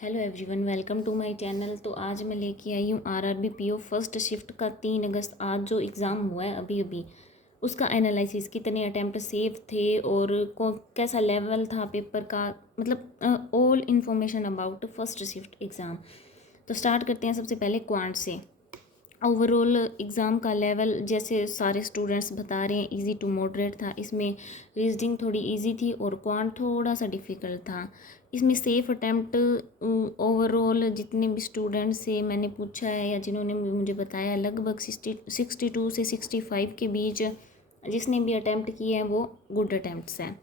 Hello everyone, welcome to my channel. तो आज मैं लेके आई हूँ आरआरबी पीओ फर्स्ट शिफ्ट का 3 अगस्त आज जो एग्ज़ाम हुआ है अभी अभी उसका एनालिसिस, कितने अटैम्प्ट सेफ थे और कैसा लेवल था पेपर का, मतलब all information about first shift exam. तो स्टार्ट करते हैं सबसे पहले क्वांट से। ओवरऑल एग्ज़ाम का लेवल जैसे सारे स्टूडेंट्स बता रहे हैं इजी टू मॉडरेट था। इसमें रीजनिंग थोड़ी इजी थी और क्वांट थोड़ा सा डिफ़िकल्ट था। इसमें सेफ अटैम्प्ट ओवरऑल जितने भी स्टूडेंट्स से मैंने पूछा है या जिन्होंने मुझे बताया, लगभग 62 से 65 के बीच जिसने भी अटैम्प्ट किए हैं वो गुड अटैम्प्ट्स हैं।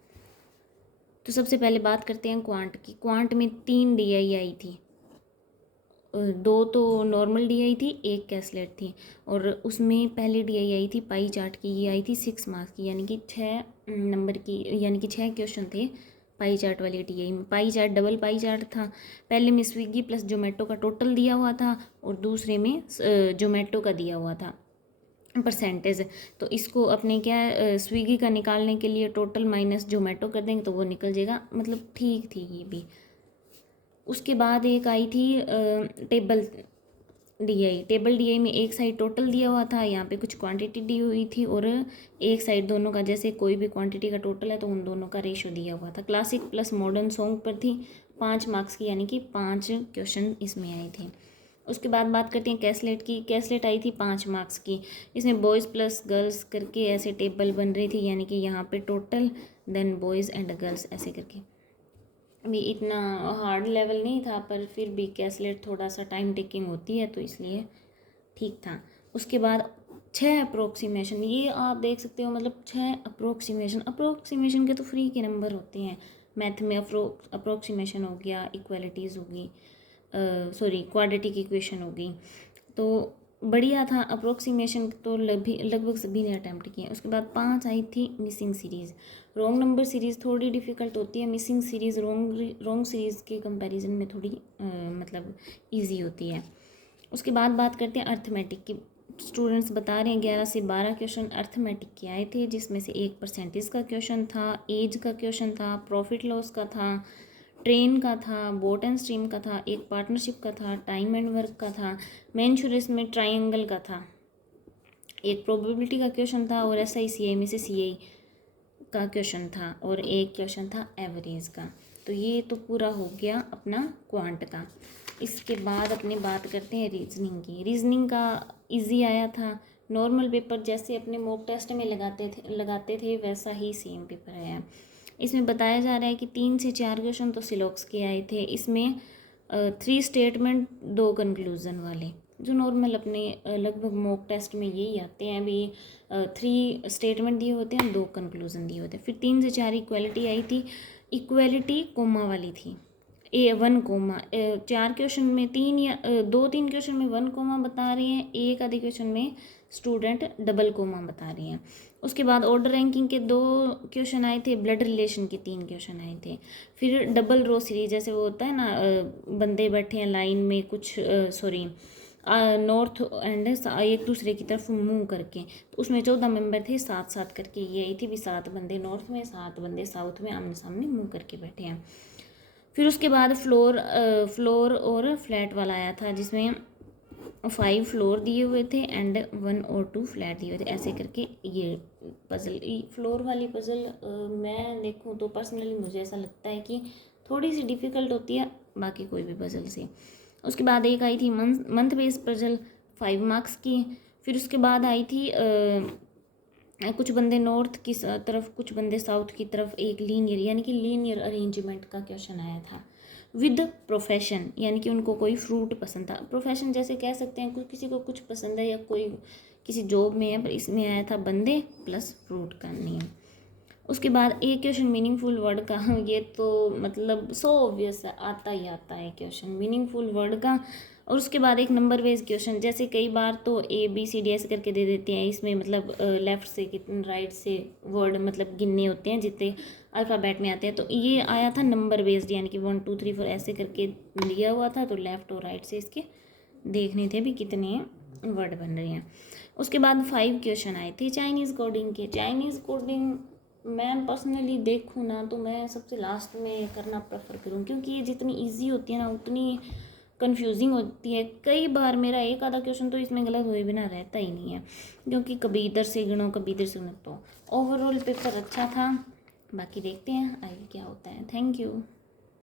तो सबसे पहले बात करते हैं क्वांट की। क्वांट में 3 DI आई थी, 2 तो नॉर्मल DI थी, एक कैसलेट थी। और उसमें पहली DI आई थी पाई चार्ट की, ये आई थी 6 मार्क्स की, यानी कि 6 नंबर की, यानी कि 6 क्वेश्चन थे पाई चार्ट वाली DI में। Pie chart double pie chart था। पहले में स्विगी प्लस जोमेटो का टोटल दिया हुआ था और दूसरे में जोमेटो का दिया हुआ था परसेंटेज। तो इसको अपने क्या स्विगी का निकालने के लिए टोटल माइनस जोमेटो कर देंगे तो वो निकल जाएगा, मतलब ठीक थी ये भी। उसके बाद एक आई थी टेबल DI। टेबल DI में एक साइड टोटल दिया हुआ था, यहाँ पे कुछ क्वांटिटी दी हुई थी और एक साइड दोनों का, जैसे कोई भी क्वांटिटी का टोटल है तो उन दोनों का रेशो दिया हुआ था। क्लासिक प्लस मॉडर्न सॉन्ग पर थी 5 मार्क्स की, यानी कि 5 क्वेश्चन इसमें आए थे। उसके बाद बात करते हैं कैसलेट की। कैसलेट आई थी 5 मार्क्स की। इसमें बॉयज़ प्लस गर्ल्स करके ऐसे टेबल बन रही थी, यानी कि यहाँ पे total then boys and girls ऐसे करके। अभी इतना हार्ड लेवल नहीं था पर फिर भी कैसलेट थोड़ा सा टाइम टेकिंग होती है तो इसलिए ठीक था। उसके बाद 6 अप्रोक्सीमेशन, ये आप देख सकते हो, मतलब 6 अप्रोक्सीमेशन के तो फ्री के नंबर होते हैं। मैथ में अप्रोक्सीमेशन हो गया, इक्वालिटीज़ होगी, सॉरी क्वाड्रेटिक इक्वेशन होगी, तो बढ़िया था। अप्रोक्सीमेशन तो लगभग सभी ने अटैम्प्ट किए। उसके बाद 5 आई थी missing series. Wrong number series थोड़ी डिफ़िकल्ट होती है, मिसिंग सीरीज़ रॉन्ग सीरीज़ के कंपैरिजन में थोड़ी मतलब इजी होती है। उसके बाद बात करते हैं अर्थमेटिक की। स्टूडेंट्स बता रहे हैं 11 से 12 क्वेश्चन अर्थमेटिक के आए थे, जिसमें से एक परसेंटेज का क्वेश्चन था, एज का क्वेश्चन था, प्रॉफिट लॉस का था, ट्रेन का था, बोट एंड स्ट्रीम का था, एक पार्टनरशिप का था, टाइम एंड वर्क का था, मेंशुरस में ट्राइंगल का था, एक प्रोबेबिलिटी का क्वेश्चन था और SI CI में से CI का क्वेश्चन था और एक क्वेश्चन था एवरेज का। तो ये तो पूरा हो गया अपना क्वांट का। इसके बाद अपनी बात करते हैं रीजनिंग की। रीजनिंग का इजी आया था। नॉर्मल पेपर जैसे अपने मॉक टेस्ट में लगाते थे वैसा ही सेम पेपर आया। इसमें बताया जा रहा है कि 3 से 4 क्वेश्चन तो सिलॉक्स के आए थे। इसमें 3 स्टेटमेंट 2 कंक्लूज़न वाले, जो नॉर्मल अपने लगभग मॉक टेस्ट में यही आते हैं। अभी 3 स्टेटमेंट दिए होते हैं, 2 कंक्लूज़न दिए होते हैं। फिर 3 से 4 इक्वलिटी आई थी। इक्वलिटी कोमा वाली थी, 1 कोमा। 4 क्वेश्चन में 3 या 2-3 क्वेश्चन में 1 कोमा बता रहे हैं, एक आधे क्वेश्चन में स्टूडेंट डबल कोमा बता रहे हैं। उसके बाद ऑर्डर रैंकिंग के 2 क्वेश्चन आए थे, ब्लड रिलेशन के 3 क्वेश्चन आए थे। फिर डबल रो सीरीज, जैसे वो होता है ना, बंदे बैठे हैं लाइन में, कुछ सॉरी नॉर्थ एंड एक दूसरे की तरफ मुंह करके, तो उसमें 14 मेंबर थे, 7-7 करके ये आई थी भी 7 बंदे नॉर्थ में, 7 बंदे साउथ में आमने सामने मुंह करके बैठे हैं। फिर उसके बाद फ्लोर और फ्लैट वाला आया था, जिसमें 5 फ्लोर दिए हुए थे एंड 1 और 2 फ्लैट दिए हुए थे, ऐसे करके ये पज़ल। फ्लोर वाली पज़ल मैं देखूँ तो पर्सनली मुझे ऐसा लगता है कि थोड़ी सी डिफ़िकल्ट होती है बाकी कोई भी पज़ल से। उसके बाद एक आई थी मंथ बेस्ड पज़ल 5 मार्क्स की। फिर उसके बाद आई थी कुछ बंदे नॉर्थ की तरफ, कुछ बंदे साउथ की तरफ, एक लीनियर, यानी कि लीनियर अरेंजमेंट का क्वेश्चन आया था विद प्रोफेशन, यानी कि उनको कोई फ्रूट पसंद था। प्रोफेशन जैसे कह सकते हैं किसी को कुछ पसंद है या कोई किसी जॉब में है, पर इसमें आया था बंदे प्लस फ्रूट का नेम। उसके बाद एक क्वेश्चन मीनिंगफुल वर्ड का, ये तो मतलब सो ऑब्वियस है, आता ही आता है क्वेश्चन मीनिंगफुल वर्ड का। और उसके बाद एक नंबर बेस्ड क्वेश्चन, जैसे कई बार तो ABCD ऐसे करके दे देते हैं, इसमें मतलब लेफ़्ट से कितने राइट से वर्ड मतलब गिनने होते हैं जितने अल्फ़ाबेट में आते हैं। तो ये आया था नंबर बेस्ड, यानी कि 1 2 3 4 ऐसे करके दिया हुआ था, तो लेफ़्ट और राइट से इसके देखने थे भी कितने वर्ड बन रहे हैं। उसके बाद 5 क्वेश्चन आए थे चाइनीज़ कोडिंग के। चाइनीज़ कोडिंग मैं पर्सनली देखूँ ना तो मैं सबसे लास्ट में करना प्रेफर करूँ, क्योंकि ये जितनी इजी होती है ना उतनी कंफ्यूजिंग होती है। कई बार मेरा एक आधा क्वेश्चन तो इसमें गलत हुए बिना रहता ही नहीं है, क्योंकि कभी इधर से गिनो कभी इधर से गिनो। तो ओवरऑल पेपर अच्छा था, बाकी देखते हैं आगे क्या होता है। Thank you.